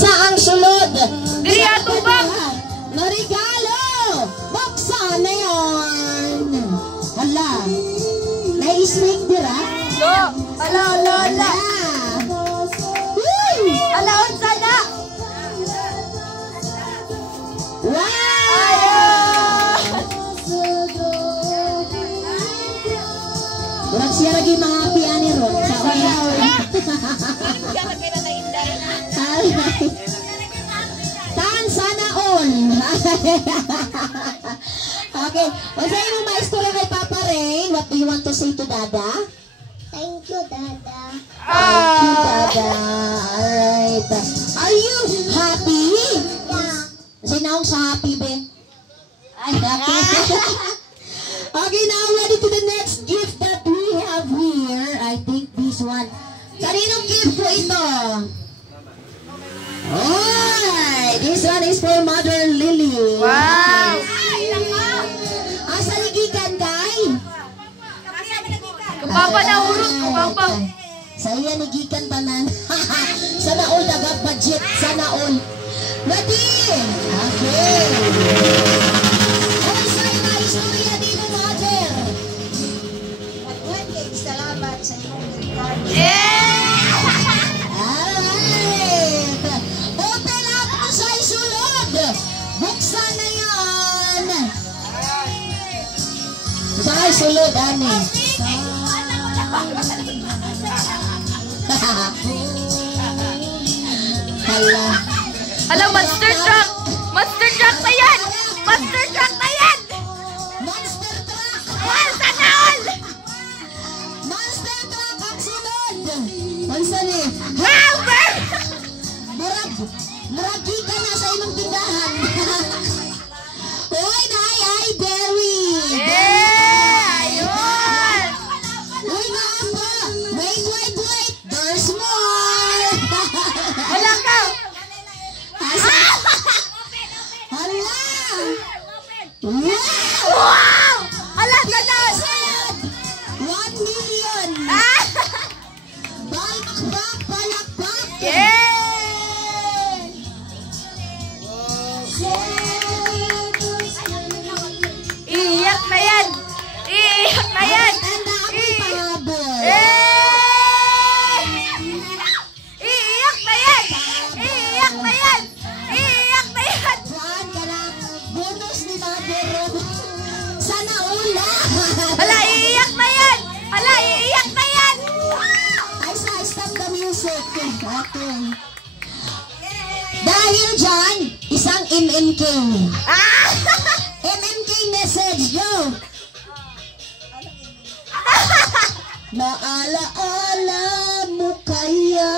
Unsa ang sulod? Diri atubang. Marigalo! Buksan na yun! Hala! Nai-snake dira? Lo! Ala, ala, ala! Ala, unsa na? Wow! Durag siya lagi mga piani ron. Tan sana all. Okay. O sa inyo maistorya kay Papa Rain, what do you want to say to Dada? Thank you, Dada. Thank you, Dada. Alright. Are you happy? Sinaong sa happy, be? Ay, okay. Okay, now ready to the next gift that we have here. I think this one. Kaninong gift po ito? Alright, this one is for Mother Lily. Wow! Asa ligikan kay? Kupapa na urot, kupapa. Sa iya ligikan tanan. Sana all dagat budget, sana all. Ready? Okay. Ano sa mga istorya dito, Mother? Salamat sa iyong regalo. Alright. Open up mo sa isulod. Buksan na yan. Sa isulod, ani. Hala. Ala, monster truck! Monster truck na yan! Monster truck na yan! Monster truck. Well, sana all! Monster truck ang sunod. Monster ni. Wow, bird! Muragi ka na sa imong tindahan. Uy, ay, berry. Yeah! Ayun! Uy, naapa. Wait. There's more. Wala ka! Hala. Wow. Wow! Ala, sana all! 1 million. Ah! Palakpak. Yeah! Iiyak na yan! Iiyak na yan! And ako'y pahabol. Eh! Iiyak na yan! Iiyak na yan! Iiyak na yan! Juan, kalang bonus ni Mother. Sana ula. Hala, iiyak na yan! Hala, iiyak na yan! Ay, stop the music. Okay. Dahil dyan, isang MMK. Ah! MMK message, yo! Naalaala mo kaya?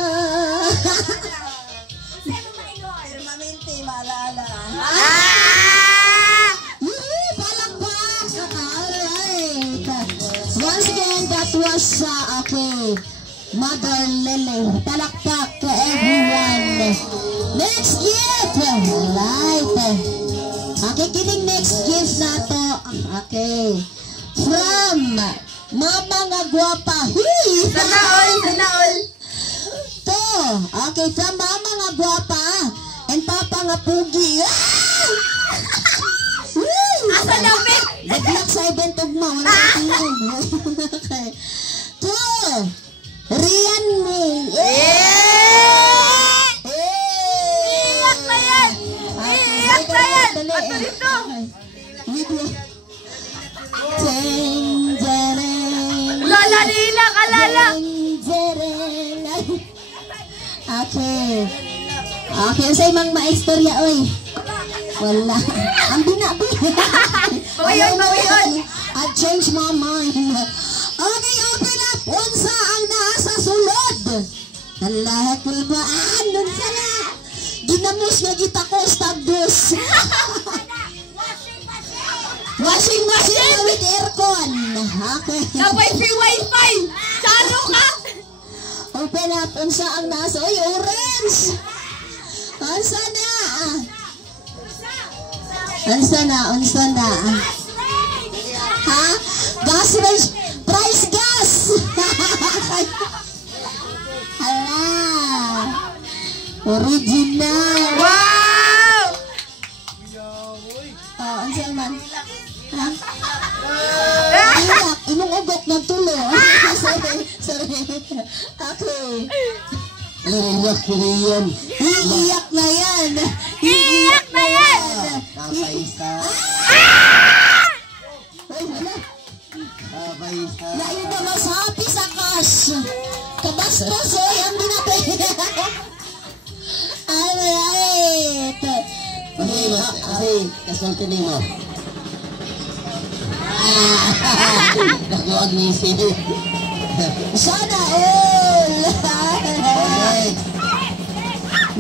Permanente, maalala. Ah! Palakpak! Alright. Once again, that was okay. Mother Lily. Palakpak to everyone. Next gift! Right. Okay, kining next gift na to. Okay. From Mama nga Guapa. Sana all! Sana all! To. Okay, from Mama nga Guapa and Papa nga Pugi. Asa na, Pip? Nag-lock sa event of mo. Wala tingin. Okay. To. Rian me. Iiyak na yan! Iiyak na yan! Ato dito! Lala, niiyak ka, Lala! Okay. Okay, sa imang maistorya, oy. Wala. Ang binabi. Mawiyon! I changed my mind. Okay, open up. Unsa ang nasa sulod? Alahat kulbaan. Unsa na? Ginamos nga gitakos tabdos. Washing machine with aircon. Okay. Napay free wifi! Saro ka! Open up. Unsa ang nasa? Oy, orange. Unsa na? Unsa na? Ha? Gas range. Price gas. Hala. Original. Wow! Oh, ang saan man? Ha? Iyak. Imong ugok ng tulo. Sorry. Okay. Iiyak yan. Iiyak na yan. Iiyak na yan! Nakaisa. Ay, wala. Nakaisa. Layo na mas happy sa cash. Kabastos, oy. Ang binapay. Alright. Kasi kasulti mo. Nakuwag nisip. Sana all. Alright.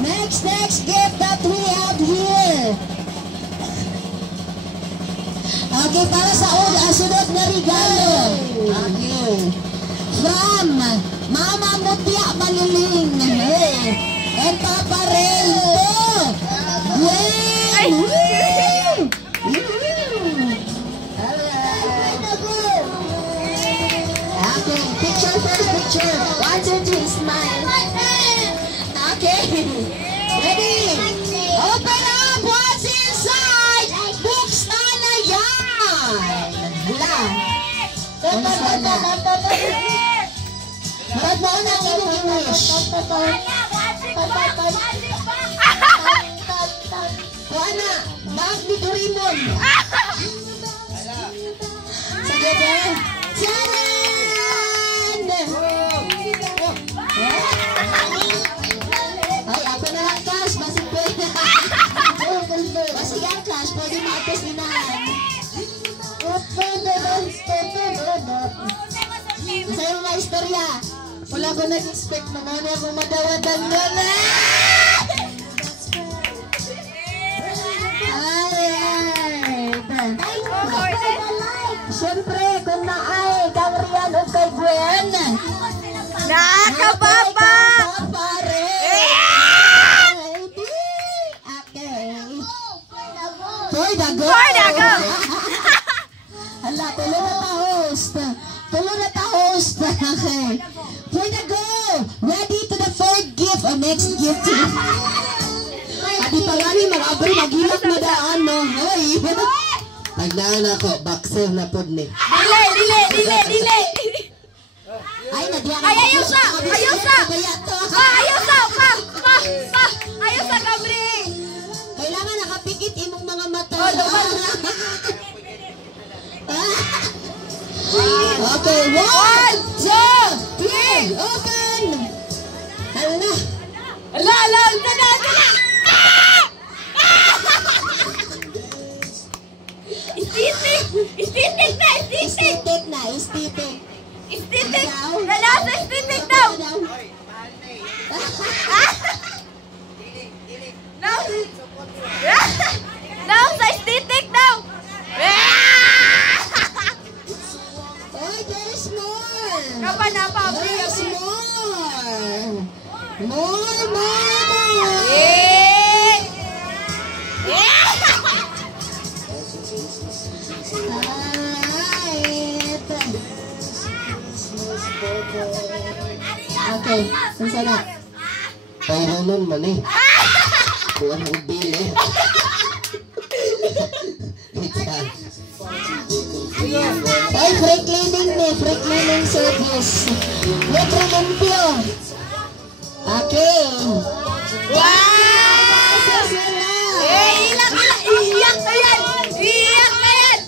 Next gift that we have here. Okay, para sa sunod na regalo. Okay. From Mama Mutia Maliling. And Papa Rey. Ay! Okay, picture first, picture. 1, 2, 3, smile. Okay, ready? Open up, what's inside? Books na yan. Hala. Ano sana? Marad mo na ang inyong wish. Kuha na, bag ni Doraemon. Sige ba? Charan! Ay, ako na lang, Cash. Basig pwede. Basig ang Cash. Pwede maatos dinahan. Sa'yo mga istorya. Wala ko nag-expect na mami ako madawadan doon. Siyempre, kung naay kang Rian o kay Gwen. Nakakababa! Pare! Okay. For the go! For the go! Hala, tulo na ta host. Tulo na ta host. Okay. For the go! Ready to the third gift or next gift. Adi pa nga ni mag-abri, mag-hilak na daan, no? Hey! Pagdaan ako, boxer na pod ni. Dili! Ay, nagyan. Ay, ayaw sa! Ayaw sa! Ayaw sa! Ayaw sa, Gabri! Kailangan nakapikit imong mga mata. Oh, lumal. Okay, 1, 2, 3, open! Hala! Ala! Ito na! Istitik na! Estetik na, estetik. Istitik! Nalasa istitik daw! Now sa istitik daw! Oh, there's more! Kapa na pa, There's more! More! Alright! Okay, saan na? Kaya nun man eh. Kuha mo bili. Pizza. Ay, free cleaning ni, free cleaning service. Metro Limpio. Okay. Wow! Iyak na yan! Iyak na yan!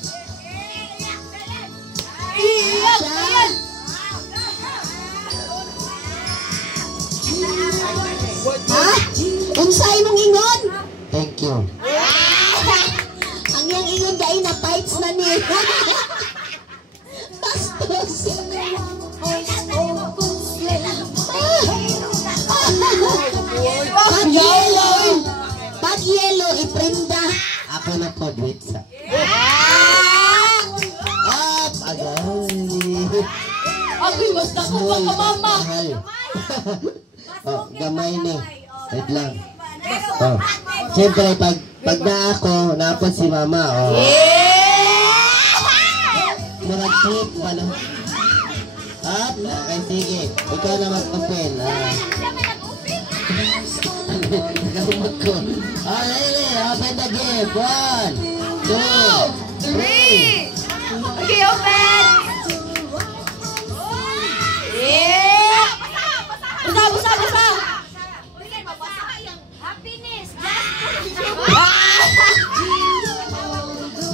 Ha? Unsay mong ingon? Thank you. Ang yang ingon dahil na fights na ni. Bastos. Pag yellow, iprenda. Ako na pod with sa. Agay. Agoy, basta ko pa ka, mama. Mahal. Oh, gamay ni. Wait lang. Oh. Siyempre, pag na ako, napod si mama. Oh. Nag-trip pa na. Up, okay, sige. Ikaw na mag-open. Nakamag ko. Alright, open the gift. 1, 2, 3. Okay, open! Yeah! Basa! Happiness!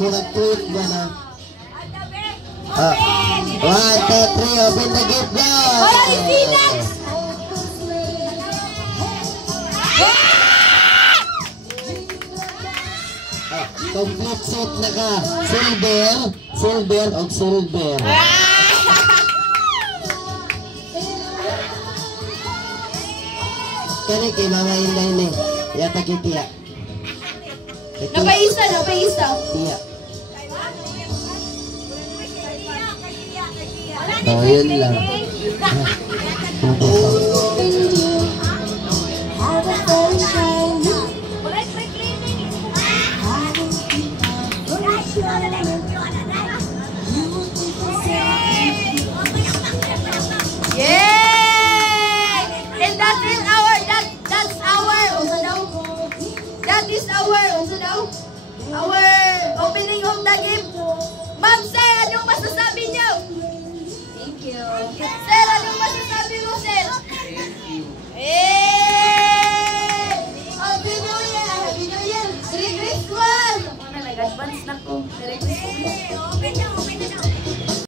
Murag tweet ba na? 1, 2, 3, open the gift, go! Wala ni Phoenix! Complete set na ka. Silver, o silver. Kani kay Mama Inday ni. Yata kay Tia. Napaisa. Tia. Oh, yun lang. Yay! And that's our opening of the gift. Ma'am Sir, anong masasabi niyo? Thank you. Sir, anong